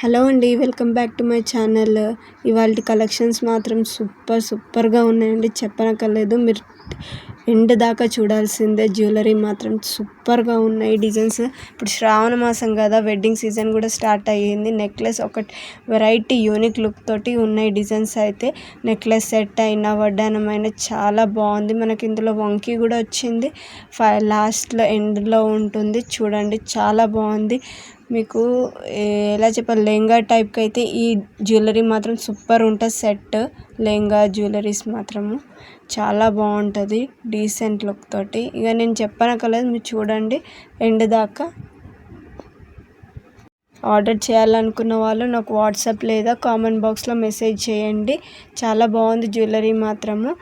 Hello అండి. Welcome back to my channel. ఇవాల్టి collections మాత్రం సూపర్‌గా ఉన్నాయండి. చెప్పనక్కర్లేదు. మీరు ఎండ్ దాకా చూడాల్సిందే. జ్యువెలరీ మాత్రం సూపర్‌గా ఉన్నాయి డిజైన్స్. ఇప్పుడు శ్రావణ మాసం కదా, వెడ్డింగ్ సీజన్ కూడా స్టార్ట్ అయ్యింది. నెక్లెస్ ఒకటి వెరైటీ యూనిక్ లుక్ తోటి ఉన్నాయి డిజైన్స్ అయితే. నెక్లెస్ సెట్ అయినా వడ్డానమైనా చాలా బాగుంది. మనకి ఇందులో వంకీ కూడా వచ్చింది. లాస్ట్లో ఎండ్లో ఉంటుంది చూడండి, చాలా బాగుంది. మీకు ఎలా చెప్పాలి, లెహంగా టైప్కి అయితే ఈ జ్యువెలరీ మాత్రం సూపర్ ఉంటుంది. సెట్ లెహంగా జ్యువెలరీస్ మాత్రము చాలా బాగుంటుంది డీసెంట్ లుక్ తోటి. ఇక నేను చెప్పనక్కర్లేదు, మీరు చూడండి ఎండ్ దాకా. ఆర్డర్ చేయాలనుకున్న వాళ్ళు నాకు వాట్సాప్ లేదా కామెంట్ బాక్స్లో మెసేజ్ చేయండి. చాలా బాగుంది జ్యువెలరీ మాత్రము.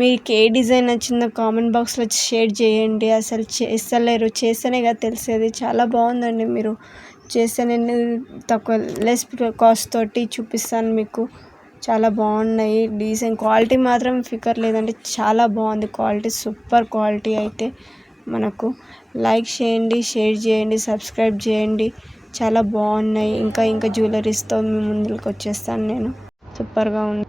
మీకు ఏ డిజైన్ నచ్చిందో కామెంట్ బాక్స్లో షేర్ చేయండి. అసలు చేస్తలేరు, చేస్తేనే కదా తెలిసేది. చాలా బాగుందండి. మీరు చేస్తే నేను తక్కువ లెస్ కాస్ట్ తోటి చూపిస్తాను మీకు. చాలా బాగున్నాయి. డీసెంట్ క్వాలిటీ మాత్రం ఫికర్ లేదండి, చాలా బాగుంది క్వాలిటీ. సూపర్ క్వాలిటీ అయితే మనకు. లైక్ చేయండి, షేర్ చేయండి, సబ్స్క్రైబ్ చేయండి. చాలా బాగున్నాయి. ఇంకా జ్యువెలరీస్తో మీ ముందుకు వచ్చేస్తాను నేను. సూపర్గా ఉంది.